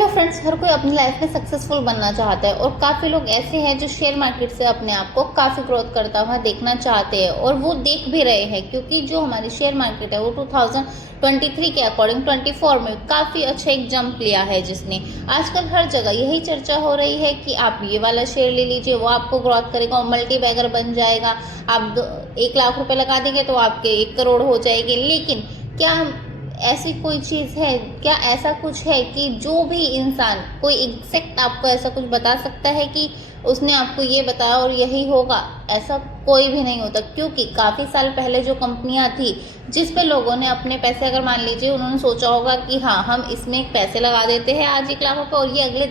Hello friends, हर कोई अपनी life में सक्सेसफुल बनना चाहता है और काफ़ी लोग ऐसे हैं जो शेयर मार्केट से अपने आप को काफ़ी ग्रोथ करता हुआ देखना चाहते हैं और वो देख भी रहे हैं, क्योंकि जो हमारी शेयर मार्केट है वो 2023 के अकॉर्डिंग 24 में काफ़ी अच्छा एक जंप लिया है, जिसने आजकल हर जगह यही चर्चा हो रही है कि आप ये वाला शेयर ले लीजिए, वो आपको ग्रोथ करेगा और मल्टी बैगर बन जाएगा। आप 1 लाख रुपए लगा देंगे तो आपके 1 करोड़ हो जाएंगे। लेकिन क्या ऐसी कोई चीज़ है, क्या ऐसा कुछ है कि जो भी इंसान कोई एग्जैक्ट आपको ऐसा कुछ बता सकता है कि उसने आपको ये बताया और यही होगा? ऐसा कोई भी नहीं होता, क्योंकि काफ़ी साल पहले जो कंपनियां थी जिस पे लोगों ने अपने पैसे, अगर मान लीजिए उन्होंने सोचा होगा कि हाँ हम इसमें पैसे लगा देते हैं आज 1 लाख रुपये और ये अगले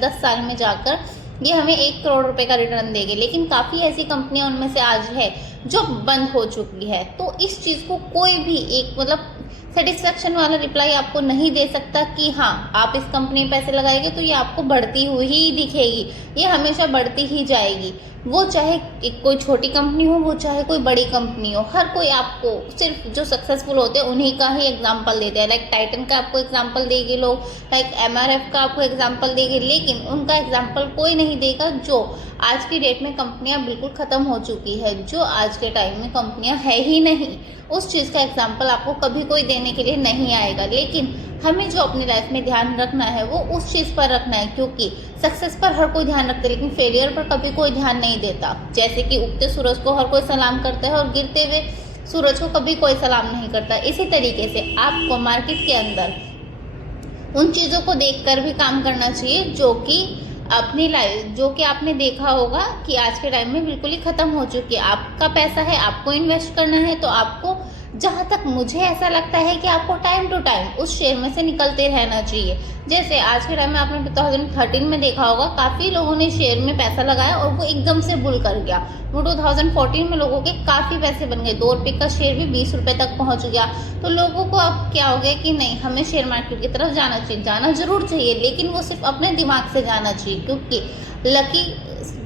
10 साल में जाकर ये हमें 1 करोड़ रुपए का रिटर्न देगी। लेकिन काफ़ी ऐसी कंपनियां उनमें से आज है जो बंद हो चुकी है। तो इस चीज़ को कोई भी एक सेटिस्फेक्शन वाला रिप्लाई आपको नहीं दे सकता कि हाँ आप इस कंपनी में पैसे लगाएंगे तो ये आपको बढ़ती हुई ही दिखेगी, ये हमेशा बढ़ती ही जाएगी। वो चाहे कोई छोटी कंपनी हो, वो चाहे कोई बड़ी कंपनी हो, हर कोई आपको सिर्फ जो सक्सेसफुल होते हैं उन्हीं का ही एग्जाम्पल देते हैं। लाइक टाइटन का आपको एग्जाम्पल देगी लोग, लाइक MRF का आपको एग्जाम्पल देगी, लेकिन उनका एग्जाम्पल कोई नहीं देगा जो आज की डेट में कंपनियां बिल्कुल ख़त्म हो चुकी है, जो आज के टाइम में कंपनियां है ही नहीं। उस चीज़ का एग्जाम्पल आपको कभी कोई देने के लिए नहीं आएगा। लेकिन हमें जो अपनी लाइफ में ध्यान रखना है वो उस चीज़ पर रखना है, क्योंकि सक्सेस पर हर कोई ध्यान रखता है लेकिन फेलियर पर कभी कोई ध्यान नहीं देता। जैसे कि उगते सूरज को हर कोई सलाम करता है और गिरते हुए सूरज को कभी कोई सलाम नहीं करता। इसी तरीके से आपको मार्केट के अंदर उन चीज़ों को देखकर भी काम करना चाहिए जो कि अपनी लाइफ, जो कि आपने देखा होगा कि आज के टाइम में बिल्कुल ही ख़त्म हो चुकी है। आपका पैसा है, आपको इन्वेस्ट करना है, तो आपको, जहाँ तक मुझे ऐसा लगता है कि आपको टाइम टू टाइम उस शेयर में से निकलते रहना चाहिए। जैसे आज के टाइम में आपने 2013 में देखा होगा काफ़ी लोगों ने शेयर में पैसा लगाया और वो एकदम से बुल कर गया। वो 2014 में लोगों के काफ़ी पैसे बन गए, 2 रुपये का शेयर भी 20 रुपये तक पहुंच गया। तो लोगों को अब क्या हो गया कि नहीं, हमें शेयर मार्केट की तरफ जाना चाहिए। जाना जरूर चाहिए, लेकिन वो सिर्फ अपने दिमाग से जाना चाहिए, क्योंकि लकी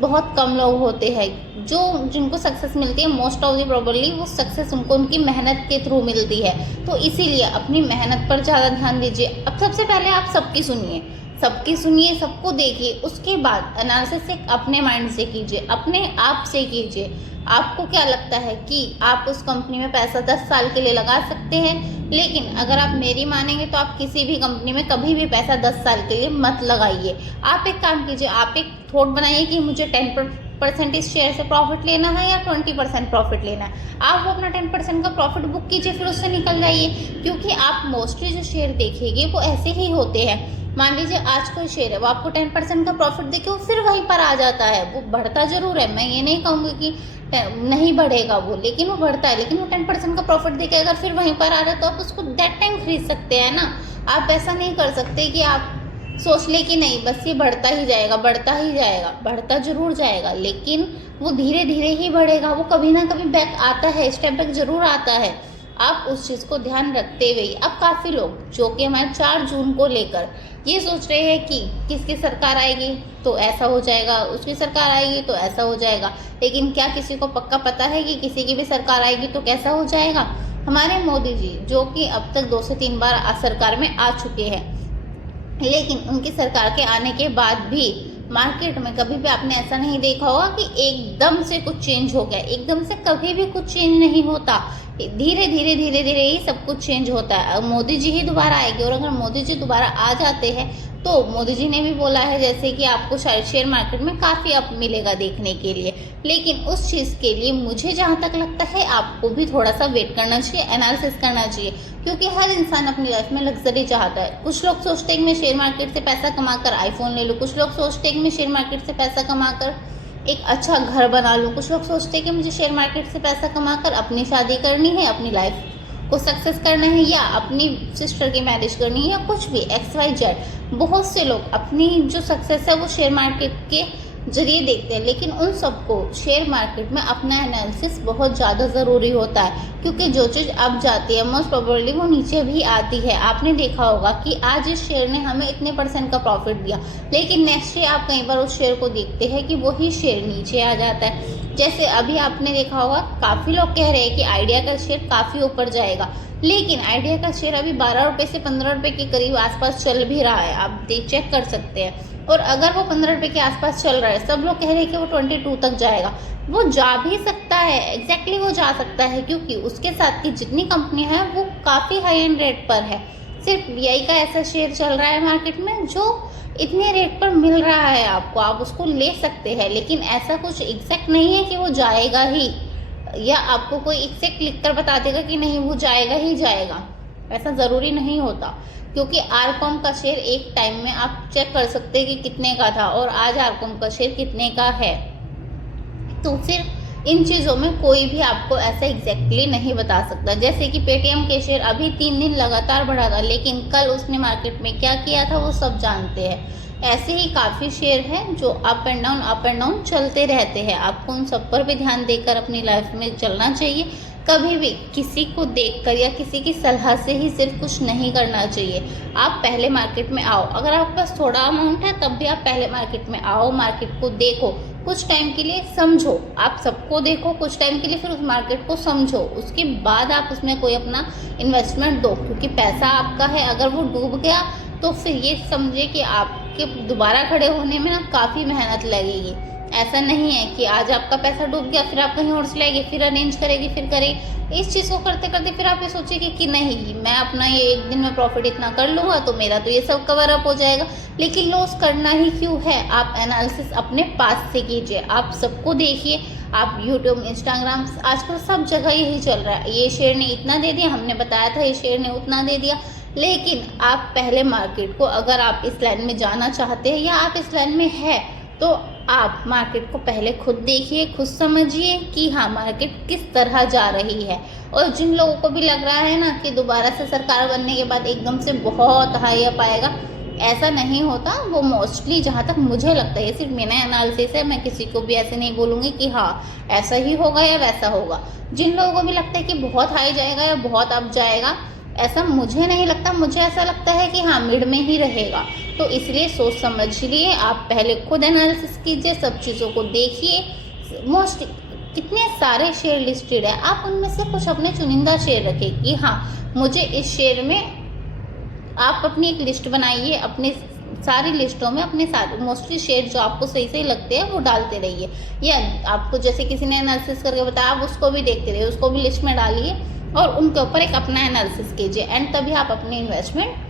बहुत कम लोग होते हैं जो जिनको सक्सेस मिलती है। मोस्ट ऑफ दी प्रोबेबली वो सक्सेस उनको उनकी मेहनत के थ्रू मिलती है। तो इसीलिए अपनी मेहनत पर ज़्यादा ध्यान दीजिए। अब सबसे पहले आप सबकी सुनिए, सबको देखिए, उसके बाद एनालिसिस अपने माइंड से कीजिए, अपने आप से कीजिए। आपको क्या लगता है कि आप उस कंपनी में पैसा 10 साल के लिए लगा सकते हैं? लेकिन अगर आप मेरी मानेंगे तो आप किसी भी कंपनी में कभी भी पैसा 10 साल के लिए मत लगाइए। आप एक काम कीजिए, आप एक थॉट बनाइए कि मुझे 10% इस शेयर से प्रॉफिट लेना है या 20% प्रॉफिट लेना है। आप वो अपना 10% का प्रॉफिट बुक कीजिए, फिर उससे निकल जाइए। क्योंकि आप मोस्टली जो शेयर देखेंगे वो ऐसे ही होते हैं। मान लीजिए आज कोई शेयर है, वो आपको 10% का प्रॉफिट देके वो फिर वहीं पर आ जाता है। वो बढ़ता जरूर है, मैं ये नहीं कहूँगी कि नहीं बढ़ेगा वो, लेकिन वो बढ़ता है। लेकिन वो 10% का प्रॉफिट देके अगर फिर वहीं पर आ रहा है तो आप उसको दैट टाइम खरीद सकते हैं ना। आप ऐसा नहीं कर सकते कि आप सोच ले कि नहीं बस ये बढ़ता ही जाएगा, बढ़ता जरूर जाएगा, लेकिन वो धीरे धीरे ही बढ़ेगा। वो कभी ना कभी बैक आता है, स्टेप बैक जरूर आता है। आप उस चीज़ को ध्यान रखते हुए, अब काफ़ी लोग जो कि हमारे 4 जून को लेकर ये सोच रहे हैं कि किसकी सरकार आएगी तो ऐसा हो जाएगा, उसकी सरकार आएगी तो ऐसा हो जाएगा। लेकिन क्या किसी को पक्का पता है कि किसी की भी सरकार आएगी तो कैसा हो जाएगा? हमारे मोदी जी जो कि अब तक 2 से 3 बार सरकार में आ चुके हैं, लेकिन उनकी सरकार के आने के बाद भी मार्केट में कभी भी आपने ऐसा नहीं देखा होगा कि एकदम से कुछ चेंज हो गया। एकदम से कभी भी कुछ चेंज नहीं होता, धीरे धीरे ही सब कुछ चेंज होता है। मोदी जी ही दोबारा आएंगे, और अगर मोदी जी दोबारा आ जाते हैं तो मोदी जी ने भी बोला है जैसे कि आपको शायद शेयर मार्केट में काफ़ी अप मिलेगा देखने के लिए। लेकिन उस चीज़ के लिए मुझे जहाँ तक लगता है आपको भी थोड़ा सा वेट करना चाहिए, एनालिसिस करना चाहिए, क्योंकि हर इंसान अपनी लाइफ में लग्जरी चाहता है। कुछ लोग सोचते हैं कि मैं शेयर मार्केट से पैसा कमाकर आईफोन ले लूँ, कुछ लोग सोचते हैं कि मैं शेयर मार्केट से पैसा कमाकर एक अच्छा घर बना लूँ, कुछ लोग सोचते हैं कि मुझे शेयर मार्केट से पैसा कमाकर अपनी शादी करनी है, अपनी लाइफ को सक्सेस करना है, या अपनी सिस्टर की मैरिज करनी है, या कुछ भी XYZ। बहुत से लोग अपनी जो सक्सेस है वो शेयर मार्केट के जरिए देखते हैं, लेकिन उन सबको शेयर मार्केट में अपना एनालिसिस बहुत ज़्यादा ज़रूरी होता है, क्योंकि जो चीज़ अप जाती है मोस्ट प्रोबेबली वो नीचे भी आती है। आपने देखा होगा कि आज इस शेयर ने हमें इतने % का प्रॉफिट दिया, लेकिन नेक्स्ट डे आप कई बार उस शेयर को देखते हैं कि वही शेयर नीचे आ जाता है। जैसे अभी आपने देखा होगा काफ़ी लोग कह रहे हैं कि आइडिया का शेयर काफ़ी ऊपर जाएगा, लेकिन आइडिया का शेयर अभी 12 रुपये से 15 रुपये के करीब आसपास चल भी रहा है, आप चेक कर सकते हैं। और अगर वो 15 रुपये के आसपास चल रहा है, सब लोग कह रहे हैं कि वो 22 तक जाएगा, वो जा भी सकता है, एग्जैक्टली वो जा सकता है, क्योंकि उसके साथ की जितनी कंपनियां हैं वो काफ़ी हाई एंड रेट पर है। सिर्फ वीआई का ऐसा शेयर चल रहा है मार्केट में जो इतने रेट पर मिल रहा है आपको, आप उसको ले सकते हैं, लेकिन ऐसा कुछ एग्जैक्ट नहीं है कि वो जाएगा ही, या आपको कोई एग्जैक्ट लिख कर बता देगा कि नहीं वो जाएगा ही जाएगा, ऐसा ज़रूरी नहीं होता। क्योंकि आरकॉम का शेयर एक टाइम में आप चेक कर सकते हैं कि कितने का था और आज आरकॉम का शेयर कितने का है। तो फिर इन चीज़ों में कोई भी आपको ऐसा एग्जैक्टली नहीं बता सकता। जैसे कि पेटीएम के शेयर अभी 3 दिन लगातार बढ़ा था, लेकिन कल उसने मार्केट में क्या किया था वो सब जानते हैं। ऐसे ही काफ़ी शेयर हैं जो अप एंड डाउन चलते रहते हैं। आपको उन सब पर भी ध्यान देकर अपनी लाइफ में चलना चाहिए। कभी भी किसी को देखकर या किसी की सलाह से ही सिर्फ कुछ नहीं करना चाहिए। आप पहले मार्केट में आओ, अगर आपके पास थोड़ा अमाउंट है तब भी आप पहले मार्केट में आओ, मार्केट को देखो, कुछ टाइम के लिए समझो, आप सबको देखो कुछ टाइम के लिए, फिर उस मार्केट को समझो, उसके बाद आप उसमें कोई अपना इन्वेस्टमेंट दो। क्योंकि पैसा आपका है, अगर वो डूब गया तो फिर ये समझे कि आपके दोबारा खड़े होने में ना काफ़ी मेहनत लगेगी। ऐसा नहीं है कि आज आपका पैसा डूब गया फिर आप कहीं और से लाएंगे, फिर अरेंज करेगी, फिर करेगी। इस चीज़ को करते करते फिर आप ये सोचेंगे कि नहीं मैं अपना ये एक दिन में प्रॉफिट इतना कर लूँगा तो मेरा तो ये सब कवर अप हो जाएगा। लेकिन लॉस करना ही क्यों है? आप एनालिसिस अपने पास से कीजिए, आप सबको देखिए, आप यूट्यूब, इंस्टाग्राम, आजकल सब जगह यही चल रहा है, ये शेयर ने इतना दे दिया, हमने बताया था ये शेयर ने उतना दे दिया। लेकिन आप पहले मार्केट को, अगर आप इस लाइन में जाना चाहते हैं या आप इस लाइन में है, तो आप मार्केट को पहले खुद देखिए, खुद समझिए कि हाँ मार्केट किस तरह जा रही है। और जिन लोगों को भी लग रहा है ना कि दोबारा से सरकार बनने के बाद एकदम से बहुत हाई अप आएगा, ऐसा नहीं होता। वो मोस्टली जहाँ तक मुझे लगता है, ये सिर्फ मेरा एनालिसिस है, मैं किसी को भी ऐसे नहीं बोलूँगी कि हाँ ऐसा ही होगा या वैसा होगा। जिन लोगों को भी लगता है कि बहुत हाई जाएगा या बहुत अप जाएगा, ऐसा मुझे नहीं लगता। मुझे ऐसा लगता है कि हाँ मिड में ही रहेगा। तो इसलिए सोच समझ लिए आप पहले खुद एनालिसिस कीजिए, सब चीज़ों को देखिए। मोस्ट कितने सारे शेयर लिस्टेड है, आप उनमें से कुछ अपने चुनिंदा शेयर रखें कि हाँ मुझे इस शेयर में, आप अपनी एक लिस्ट बनाइए, अपने सारी लिस्टों में अपने सारे मोस्टली शेयर जो आपको सही सही लगते हैं वो डालते रहिए। या आपको जैसे किसी ने एनालिसिस करके बताया, आप उसको भी देखते रहिए, उसको भी लिस्ट में डालिए और उनके ऊपर एक अपना एनालिसिस कीजिए, एंड तभी आप अपनी इन्वेस्टमेंट